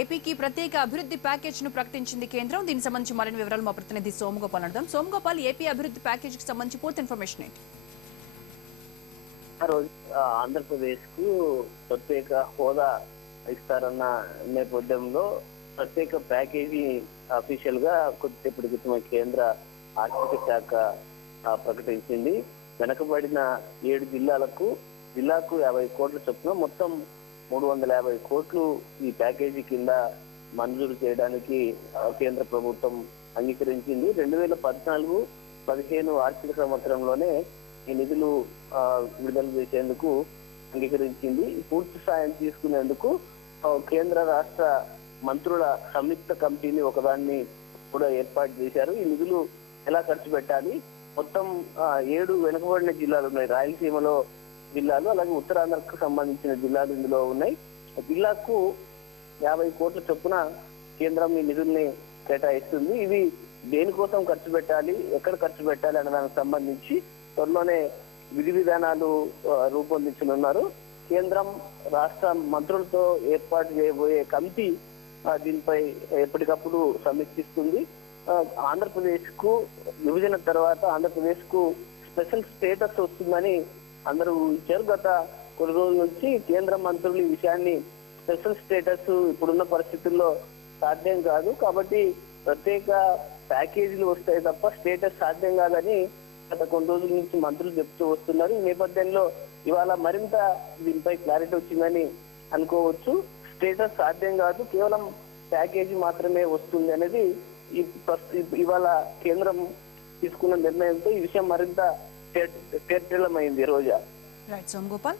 ఏపీకి ప్రత్యేక అభివృద్ధి ప్యాకేజ్ ను ప్రకటించింది కేంద్రం. దీనికి సంబంధించి మరిన్ని వివరాలు మా ప్రతినిధి సోమగోపాల్ అడుగుదాం. సోమగోపాల్, ఏపీ అభివృద్ధి ప్యాకేజ్ కి సంబంధించి పూర్తి ఇన్ఫర్మేషన్ ఏంటి? ఆంధ్రప్రదేశ్ కు ప్రత్యేక హోదా ఇస్తారన్న నేపథ్యంలో ప్రత్యేక ప్యాకేజీ అఫీషియల్ గా కొద్దిసేపటి క్రితం కేంద్ర ఆర్థిక శాఖ ప్రకటించింది. వెనకబడిన 7 జిల్లాలకు 50 కోట్ల చొప్పున మొత్తం 350 కోట్లు ఈ ప్యాకేజీ కింద మంజూరు చేయడానికి కేంద్ర ప్రభుత్వం అంగీకరించింది. 2014-15 ఆర్థిక సంవత్సరంలోనే ఈ నిధులు విడుదల చేసేందుకు అంగీకరించింది. పూర్తి సాయం తీసుకునేందుకు కేంద్ర రాష్ట్ర మంత్రుల సంయుక్త కమిటీని ఒకదాన్ని కూడా ఏర్పాటు చేశారు. ఈ నిధులు ఎలా ఖర్చు పెట్టాలి, మొత్తం 7 వెనుకబడిన జిల్లాలు ఉన్నాయి. రాయలసీమలో జిల్లాలు, అలాగే ఉత్తరాంధ్రకు సంబంధించిన జిల్లాలు ఇందులో ఉన్నాయి. జిల్లాకు 50 కోట్ల చొప్పున కేంద్రం ఈ నిధుల్ని కేటాయిస్తుంది. ఇవి దేనికోసం ఖర్చు పెట్టాలి, ఎక్కడ ఖర్చు పెట్టాలి అనే దానికి సంబంధించి త్వరలోనే విధి విధానాలు రూపొందించనున్నారు. కేంద్రం రాష్ట్ర మంత్రులతో ఏర్పాటు చేయబోయే కమిటీ దీనిపై ఎప్పటికప్పుడు సమీక్షిస్తుంది. ఆంధ్రప్రదేశ్ కు విభజన తర్వాత ఆంధ్రప్రదేశ్ కు స్పెషల్ స్టేటస్ వస్తుందని అందరూ ఇచ్చారు. గత కొన్ని రోజుల నుంచి కేంద్ర మంత్రులు ఈ విషయాన్ని స్పెషల్ స్టేటస్ ఇప్పుడున్న పరిస్థితుల్లో సాధ్యం కాదు, కాబట్టి ప్రత్యేక ప్యాకేజీలు వస్తాయి తప్ప స్టేటస్ సాధ్యం కాదని గత కొన్ని రోజుల నుంచి మంత్రులు చెప్తూ వస్తున్నారు. ఈ నేపథ్యంలో ఇవాళ మరింత దీనిపై క్లారిటీ వచ్చిందని అనుకోవచ్చు. స్టేటస్ సాధ్యం కాదు, కేవలం ప్యాకేజీ మాత్రమే వస్తుంది అనేది ఇవాళ కేంద్రం తీసుకున్న నిర్ణయంతో ఈ విషయం మరింత తేటతెల్లమైంది. రోజా. రైట్ సోమగోపాల్.